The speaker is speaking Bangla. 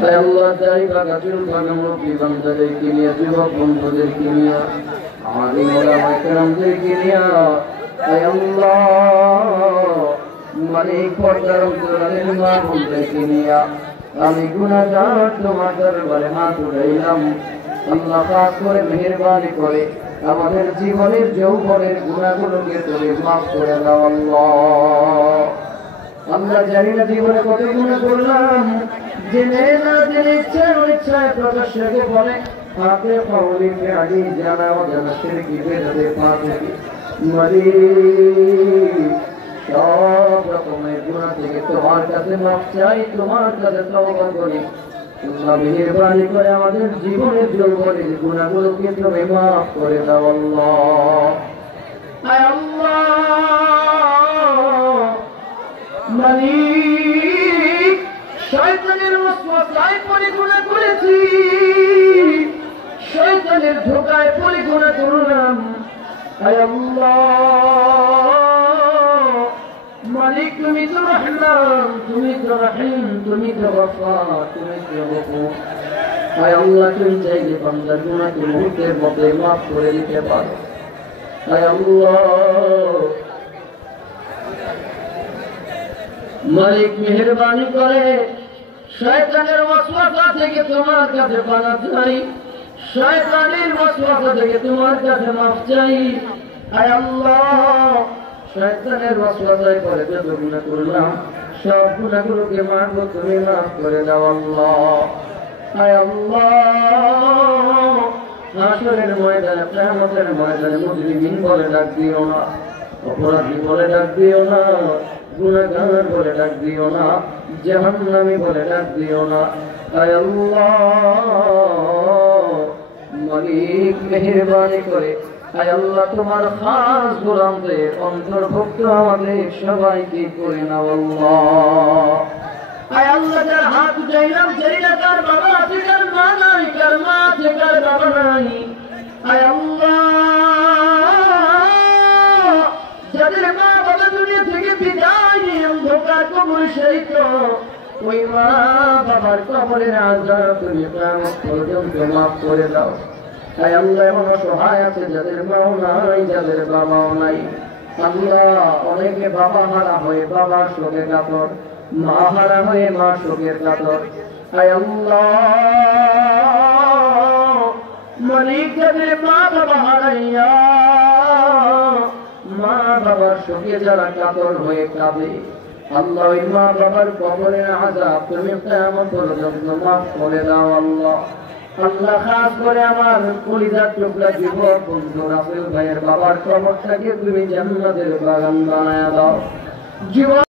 তাই আল্লাহ চাই বাগাচুল বাগামুরব্বী বান্দাদেরকে নিয়ে, যুবক বন্ধুদেরকে নিয়ে, আমাদের ওলামায়ে কেরামদেরকে নিয়ে, তাই আল্লাহ মালিক পর্দার অন্তরালের মা বোনদেরকে নিয়ে আমি গুনাহগার তোমার দরবারে হাত উঠাইলাম। আল্লাহ পাক করে মেহেরবানি করে আমাদের জীবনের যৌবনের গুনাহগুলোকে তুমি মাফ করে দাও আল্লাহ। আমরা জানি না জীবনে কত গুনাহ করলাম, জেনে না জেনে ইচ্ছায় অনিচ্ছায় প্রকাশ্যে বলে হাতে পাওলি ফেরানি জানা অজানা শিরকি বেদাতে পা থেকে মালিক সব রকমের গুনাহ থেকে তোমার কাছে মাফ চাই, তোমার কাছে তওবা করি। আল্লাহ মেহেরবানি করে আমাদের জীবনের যৌবনের গুনাহগুলোকে তুমি মাফ করে দাও আল্লাহ। আয় আল্লাহ মালিক, শয়তানের ওয়াসওয়াসায় পড়ে গুনাহ করেছি, শয়তানের ধোঁকায় পড়ে গুনাহ করলাম। আয় আল্লাহ মালিক, তুমি তো রহমান, তুমি তো রহিম, তুমি তো গফফার, তুমি তো গফুর। আয় আল্লাহ, তুমি চাইলে বান্দার গুনাহকে মুহূর্তের মধ্যে মাফ করে দিতে পারো। আয় আল্লাহ মালিক, মেহেরবানি করে শয়তানের ওয়াসওয়াসা থেকে তোমার কাছে পানা চাই, শয়তানের ওয়াসওয়াসা থেকে তোমার কাছে মাফ চাই। আয় আল্লাহ শয়তানের ওয়াসওয়াসায় পড়ে যত গুনাহ করলাম সব গুনাহগুলোকে মাফ তুমি মাফ করে দাও আল্লাহ। আয় আল্লাহ হাসরের ময়দানে, কিয়ামতের ময়দানে মুজরিমিন বলে ডাক দিও না, অপরাধী বলে ডাক দিও না, গুনাহগার বলে ডাক দিও না, জাহান্নামী বলে ডাক দিও না। আয় আল্লাহ মালিক, মেহেরবানি করে আয় আল্লাহ তোমার খাস গোলামদের অন্তর্ভুক্ত আমাদের সবাইকে করে নাও আল্লাহ। আয় আল্লাহ যার হাত উঠাইলাম জানি না কার বাবা আছে, কার মা নাই, কার মা আছে, কার বাবা নাই। আয় আল্লাহ যাদের মা বাবা দুনিয়া থেকে বিদায় নিয়ে অন্ধকার কবরে শরীক, ওই মা বাবার কবরের আযাব তুমি কিয়ামত পর্যন্ত মাফ করে দাও। আয় আল্লাহ এমন অসহায় আছে যাদের মাও নাই, যাদের বাবাও নাই। আল্লাহ অনেকে বাবা হারা হয়ে বাবার শোকে কাতর, মা হারা হয়ে মা শোকের কাতর। আয় আল্লাহ মালিক, যাদের মা বাবা হারাইয়া মা বাবার শোকে যারা কাতর হয়ে কাঁদে, আল্লাহ ওই মা বাবার কবরের আযাব তুমি কিয়ামত পর্যন্ত মাফ করে দাও আল্লাহ। আল্লাহ খাস করে আমার কলিজার টুকরা যুবক বন্ধু রাসেল ভাইয়ের বাবার কবরটাকে তুমি জান্নাতের বাগান বানায়া দাও। জীবন